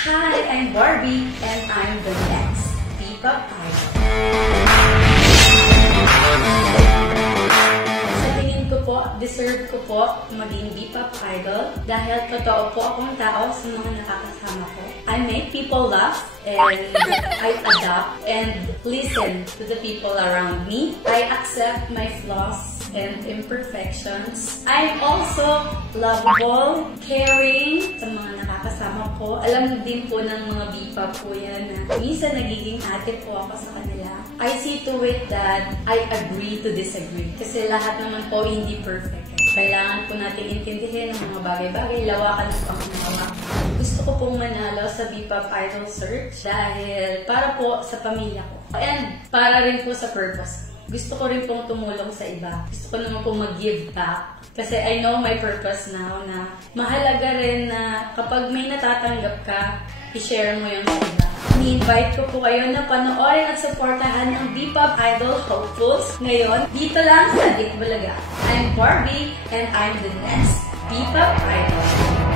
Hi, I'm Barbie, and I'm the next P-pop idol. Sa tingin ko po, deserve ko po maging P-pop idol dahil totoo po akong tao sa mga nakakasama ko. I make people laugh and I adapt and listen to the people around me. I accept my flaws and imperfections. I'm also lovable, caring sa mga nakakasama ko. Alam din po ng mga P-pop po yan na minsan nagiging ate po ako sa kanila. I see to it that I agree to disagree. Kasi lahat naman po hindi perfect. Kailangan po natin intindihin ang mga bagay-bagay, lawakan ng pangalawa. Gusto ko pong manalo sa P-pop Idol Search dahil para po sa pamilya ko. And para rin po sa purpose. Gusto ko rin pong tumulong sa iba. Gusto ko naman pong mag-give back. Kasi I know my purpose now na mahalaga rin na kapag may natatanggap ka, i-share mo yun sa iba. Ni-invite ko po kayo na panoorin at supportahan ang P-pop Idol Hopefuls ngayon dito lang sa Ditbulaga. I'm Barbie and I'm the next P-pop Idol.